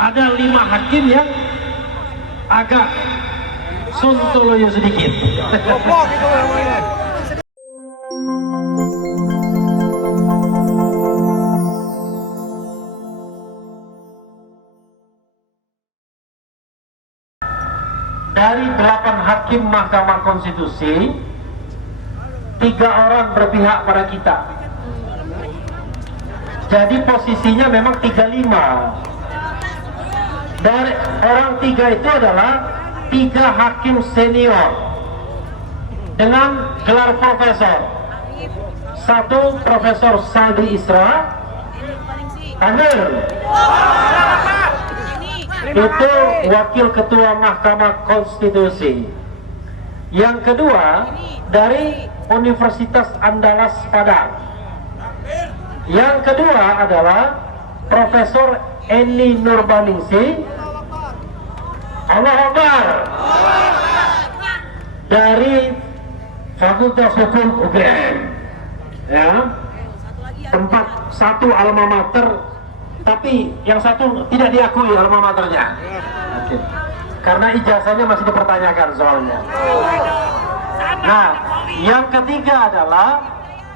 ada 5 hakim yang agak sontoloyo sedikit. Dari 8 hakim Mahkamah Konstitusi, 3 orang berpihak pada kita. Jadi posisinya memang 35. Dari orang 3 itu adalah 3 hakim senior dengan gelar profesor. 1 Profesor Saldi Isra, Amir, itu Wakil Ketua Mahkamah Konstitusi. Yang kedua dari Universitas Andalas Padang. Yang kedua adalah Profesor Eni Nurbaningsih, Allah Akbar, dari Fakultas Hukum UGM, ya, tempat satu alma mater, tapi yang satu tidak diakui alma maternya. Oke. Karena ijazahnya masih dipertanyakan soalnya. Nah, yang ketiga adalah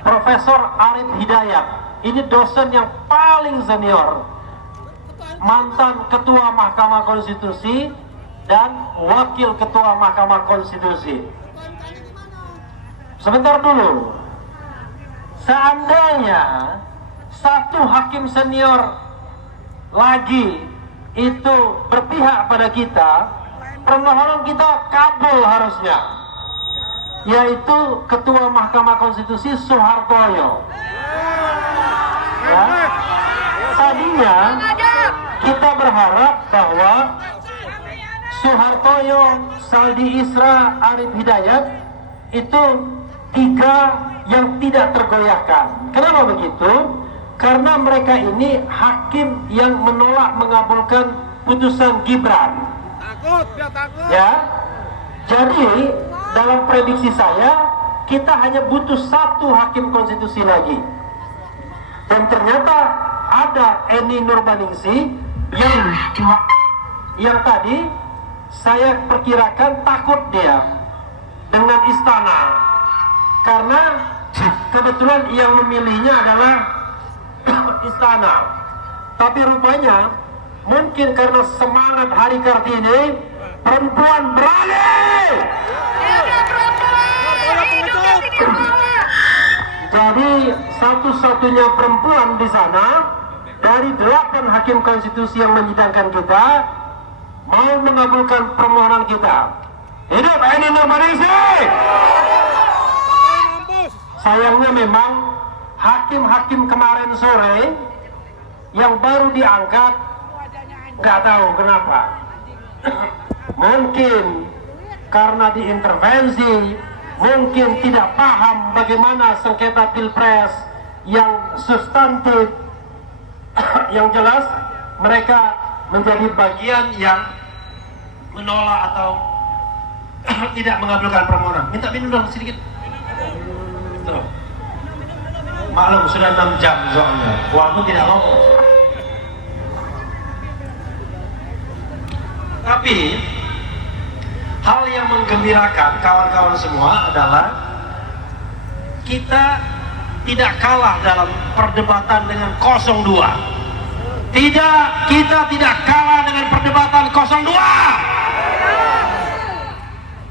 Profesor Arif Hidayat. Ini dosen yang paling senior, mantan Ketua Mahkamah Konstitusi dan Wakil Ketua Mahkamah Konstitusi. Sebentar dulu. Seandainya 1 hakim senior lagi itu berpihak pada kita, permohonan kita kabul harusnya, yaitu Ketua Mahkamah Konstitusi Soehartoyo. Ya. Tadinya kita berharap bahwa Soehartoyo, Saldi Isra, Arif Hidayat itu 3 yang tidak tergoyahkan. Kenapa begitu? Karena mereka ini hakim yang menolak mengabulkan putusan Gibran. Takut. Ya. Jadi dalam prediksi saya, kita hanya butuh 1 hakim konstitusi lagi. Dan ternyata ada Eni Nurbaningsih yang tadi saya perkirakan takut dia dengan istana, karena kebetulan yang memilihnya adalah istana. Tapi rupanya mungkin karena semangat Hari Kartini, perempuan berani. Jadi satu-satunya perempuan di sana dari 8 hakim konstitusi yang menyidangkan kita mau mengabulkan permohonan kita. Hidup Eni Nurbaningsih. Sayangnya memang hakim-hakim kemarin sore yang baru diangkat nggak tahu kenapa. Mungkin karena diintervensi, mungkin tidak paham bagaimana sengketa pilpres yang substantif. Yang jelas mereka menjadi bagian yang menolak atau tidak mengabulkan permohonan. Minta minum dong sedikit. Tuh. Maklum sudah 6 jam soalnya, waktu tidak ngomong. Tapi hal yang menggembirakan kawan-kawan semua adalah kita tidak kalah dalam perdebatan dengan 02. Tidak, kita tidak kalah dengan perdebatan 02.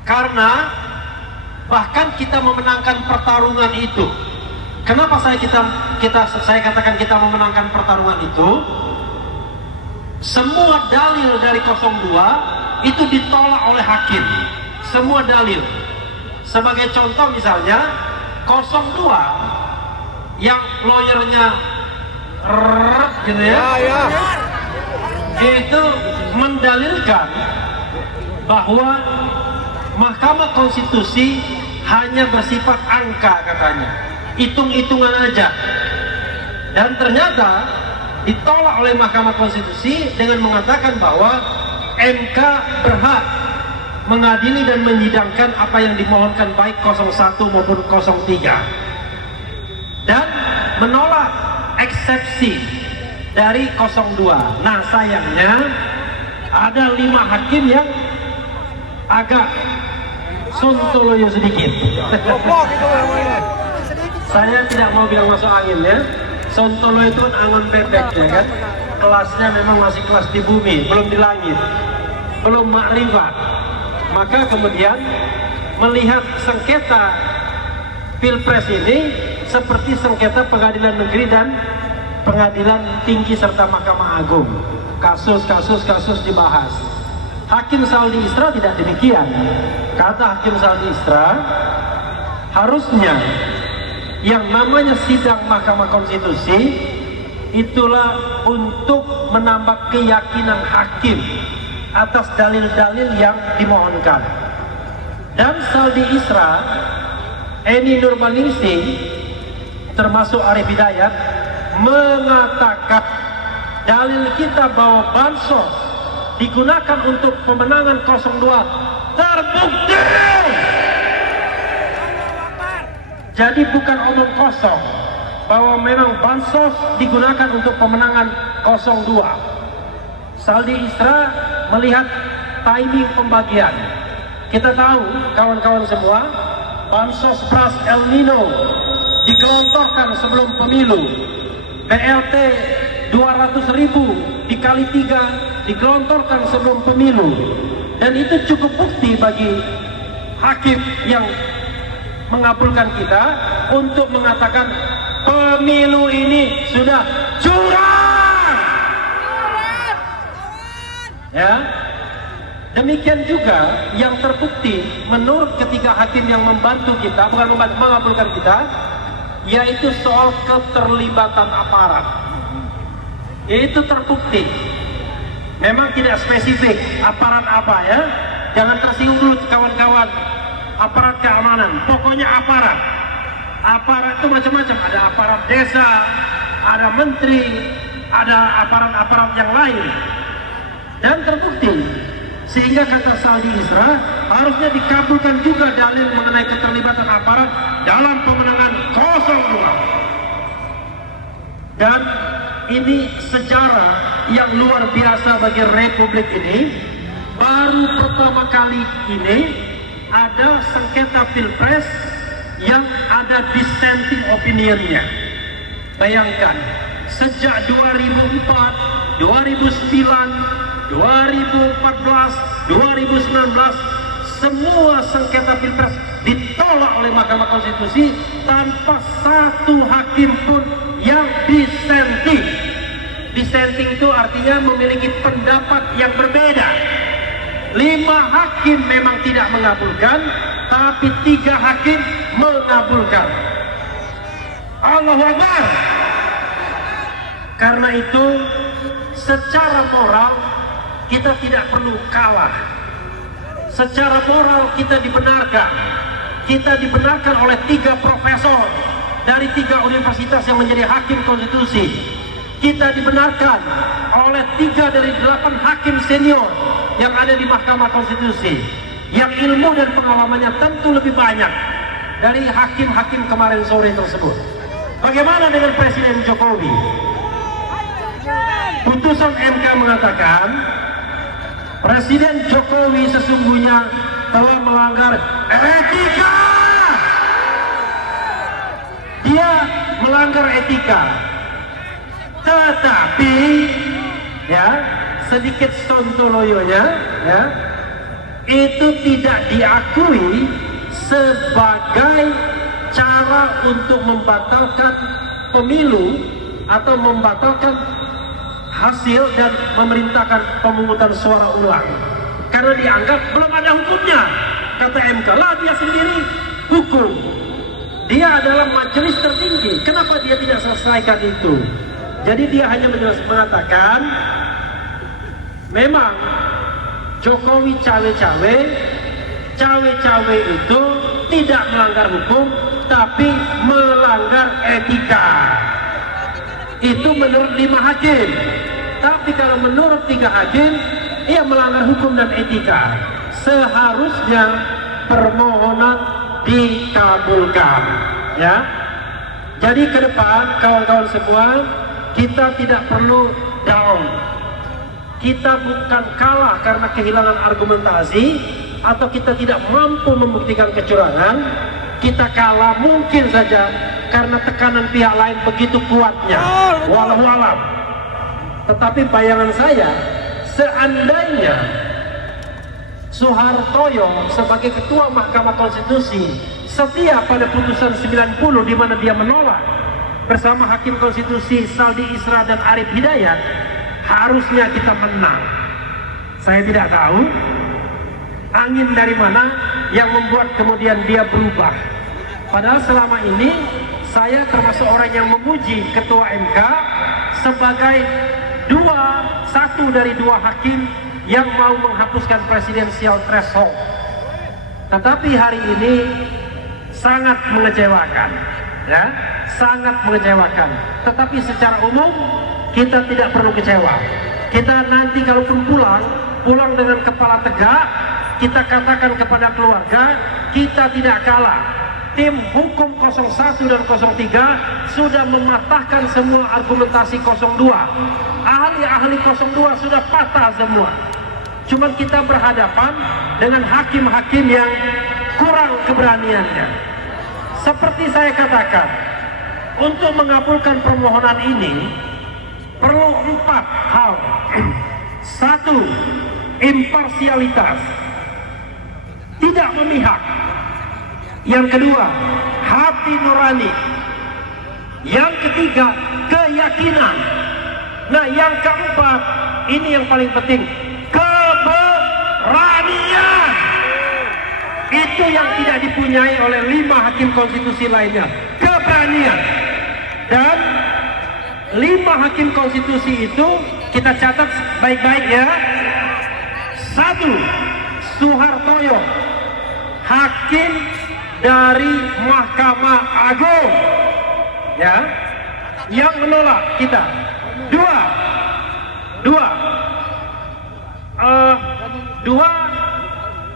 Karena bahkan kita memenangkan pertarungan itu. Kenapa saya katakan kita memenangkan pertarungan itu? Semua dalil dari 02 itu ditolak oleh hakim. Semua dalil. Sebagai contoh misalnya 02 yang lawyernya gitu ya, itu mendalilkan bahwa Mahkamah Konstitusi hanya bersifat angka katanya, hitung-hitungan aja. Dan ternyata ditolak oleh Mahkamah Konstitusi dengan mengatakan bahwa MK berhak mengadili dan menyidangkan apa yang dimohonkan baik 01 maupun 03, dan menolak eksepsi dari 02. Nah sayangnya ada 5 hakim yang agak sontoloyo sedikit. Saya tidak mau bilang masuk angin ya. Sontoloyo itu kan angon bebek ya kan. Kelasnya memang masih kelas di bumi, belum di langit, belum makrifat. Maka kemudian melihat sengketa Pilpres ini seperti sengketa pengadilan negeri dan pengadilan tinggi serta Mahkamah Agung. Kasus dibahas. Hakim Saldi Isra tidak demikian. Kata Hakim Saldi Isra, harusnya yang namanya sidang Mahkamah Konstitusi itulah untuk menambah keyakinan hakim atas dalil-dalil yang dimohonkan. Dan Saldi Isra, Eni Nurbaningsih, termasuk Arif Hidayat, mengatakan dalil kita bahwa bansos digunakan untuk pemenangan 02 terbukti. Jadi bukan omong kosong bahwa memang bansos digunakan untuk pemenangan 02. Saldi Isra melihat timing pembagian. Kita tahu kawan-kawan semua, bansos Pras El Nino digelontorkan sebelum pemilu. BLT 200.000 dikali 3 digelontorkan sebelum pemilu. Dan itu cukup bukti bagi hakim yang mengabulkan kita untuk mengatakan pemilu ini sudah curang. Ya, demikian juga yang terbukti menurut ketiga hakim yang membantu kita, bukan mengabulkan kita, yaitu soal keterlibatan aparat. Itu terbukti. Memang tidak spesifik aparat apa ya, jangan tersinggung dulu kawan-kawan. Aparat keamanan, pokoknya aparat. Aparat itu macam-macam, ada aparat desa, ada menteri, ada aparat-aparat yang lain. Dan terbukti, sehingga kata Saldi Isra, harusnya dikabulkan juga dalil mengenai keterlibatan aparat dalam pemenangan 02. Dan ini sejarah yang luar biasa bagi Republik ini. Baru pertama kali ini ada sengketa Pilpres yang ada dissenting opinionnya. Bayangkan, sejak 2004, 2009, 2014, 2019, semua sengketa Pilpres ditolak oleh Mahkamah Konstitusi tanpa satu hakim pun yang dissenting. Dissenting itu artinya memiliki pendapat yang berbeda. 5 hakim memang tidak mengabulkan, tapi 3 hakim mengabulkan. Allahu Akbar. Karena itu secara moral kita tidak perlu kalah. Secara moral kita dibenarkan. Kita dibenarkan oleh 3 profesor dari 3 universitas yang menjadi hakim konstitusi. Kita dibenarkan oleh 3 dari 8 hakim senior yang ada di Mahkamah Konstitusi, yang ilmu dan pengalamannya tentu lebih banyak dari hakim-hakim kemarin sore tersebut. Bagaimana dengan Presiden Jokowi? Putusan MK mengatakan Presiden Jokowi sesungguhnya telah melanggar etika. Dia melanggar etika. Tetapi ya, sedikit sontoloyonya ya, itu tidak diakui sebagai cara untuk membatalkan pemilu atau membatalkan hasil dan memerintahkan pemungutan suara ulang, karena dianggap belum ada hukumnya. Kata MK, lah dia sendiri hukum, dia adalah majelis tertinggi, kenapa dia tidak selesaikan itu? Jadi dia hanya mengatakan memang Jokowi cawe-cawe itu tidak melanggar hukum, tapi melanggar etika. Itu menurut 5 hakim. Tapi kalau menurut 3 hakim, ia melanggar hukum dan etika. Seharusnya permohonan dikabulkan. Ya. Jadi ke depan kawan-kawan semua, kita tidak perlu down. Kita bukan kalah karena kehilangan argumentasi atau kita tidak mampu membuktikan kecurangan. Kita kalah mungkin saja karena tekanan pihak lain begitu kuatnya. Wallahu alam. Tetapi bayangan saya, seandainya Soehartoyo sebagai ketua Mahkamah Konstitusi setia pada putusan 90 di mana dia menolak bersama Hakim Konstitusi Saldi Isra dan Arif Hidayat, harusnya kita menang. Saya tidak tahu angin dari mana yang membuat kemudian dia berubah. Padahal selama ini saya termasuk orang yang memuji Ketua MK sebagai satu dari dua hakim yang mau menghapuskan presidensial threshold. Tetapi hari ini sangat mengecewakan, ya, sangat mengecewakan. Tetapi secara umum kita tidak perlu kecewa. Kita nanti kalaupun pulang dengan kepala tegak, kita katakan kepada keluarga, kita tidak kalah. Tim hukum 01 dan 03 sudah mematahkan semua argumentasi 02. Ahli-ahli 02 sudah patah semua. Cuman kita berhadapan dengan hakim-hakim yang kurang keberaniannya. Seperti saya katakan, untuk mengabulkan permohonan ini perlu 4 hal. 1. Imparsialitas, tidak memihak. Yang kedua, hati nurani. Yang ketiga, keyakinan. Nah, yang keempat, ini yang paling penting, keberanian. Itu yang tidak dipunyai oleh 5 hakim konstitusi lainnya, keberanian. Dan 5 hakim konstitusi itu kita catat baik-baik ya. 1. Soehartoyo, hakim dari Mahkamah Agung, ya, yang menolak kita. 2.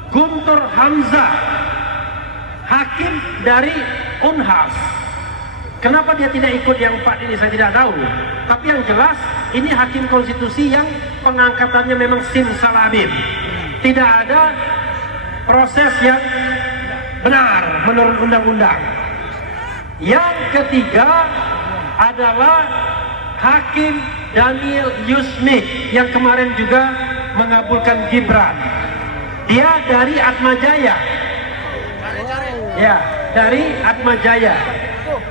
Guntur Hamzah, hakim dari Unhas. Kenapa dia tidak ikut yang 4 ini saya tidak tahu. Tapi yang jelas ini hakim konstitusi yang pengangkatannya memang simsalabim. Tidak ada proses yang benar menurut undang-undang. Yang ketiga adalah Hakim Daniel Yusmik yang kemarin juga mengabulkan Gibran. Dia dari Atmajaya. Ya, dari Atmajaya.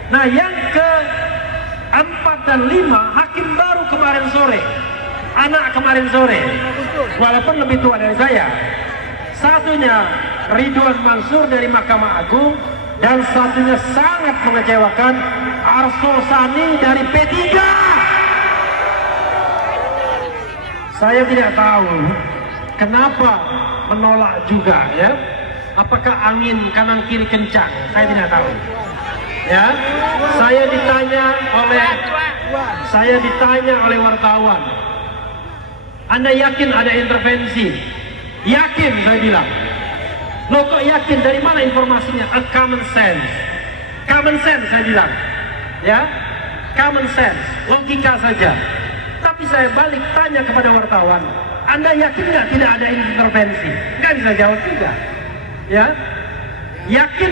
Nah, yang ke-4 dan 5 hakim baru kemarin sore. Anak kemarin sore. Walaupun lebih tua dari saya. Satunya Ridwan Mansur dari Mahkamah Agung dan satunya sangat mengecewakan, Arsul Sani dari P3. Saya tidak tahu kenapa menolak juga, ya. Apakah angin kanan kiri kencang? Saya tidak tahu. Ya, saya ditanya oleh wartawan, Anda yakin ada intervensi? Yakin, saya bilang. Loh, kok yakin? Dari mana informasinya? A common sense. Common sense, saya bilang. Ya, common sense, logika saja. Tapi saya balik tanya kepada wartawan, Anda yakin nggak tidak ada intervensi? Nggak bisa jawab juga. Ya, yakin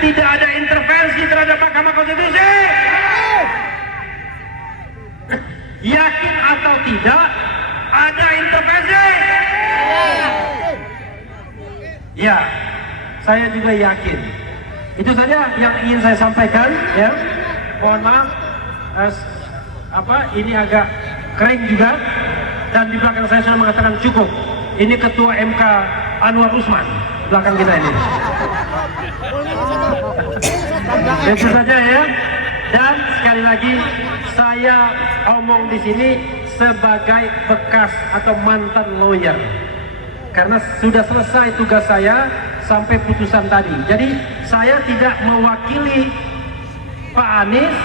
tidak ada intervensi terhadap Mahkamah Konstitusi? Yakin atau tidak ada intervensi? Ya, saya juga yakin. Itu saja yang ingin saya sampaikan, ya. Mohon maaf, ini agak kering juga, dan di belakang saya sudah mengatakan cukup. Ini Ketua MK Anwar Usman belakang kita ini. Itu saja ya. Dan sekali lagi saya omong di sini sebagai bekas atau mantan lawyer. Karena sudah selesai tugas saya sampai putusan tadi. Jadi saya tidak mewakili Pak Anies,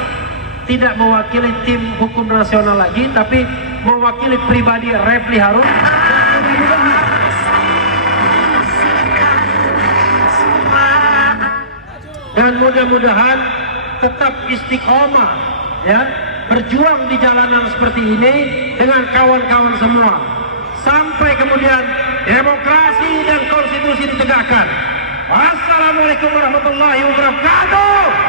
tidak mewakili tim hukum nasional lagi, tapi mewakili pribadi Refli Harun. Dan mudah-mudahan tetap istiqomah, ya, berjuang di jalanan seperti ini dengan kawan-kawan semua sampai kemudian demokrasi dan konstitusi ditegakkan. Wassalamualaikum warahmatullahi wabarakatuh.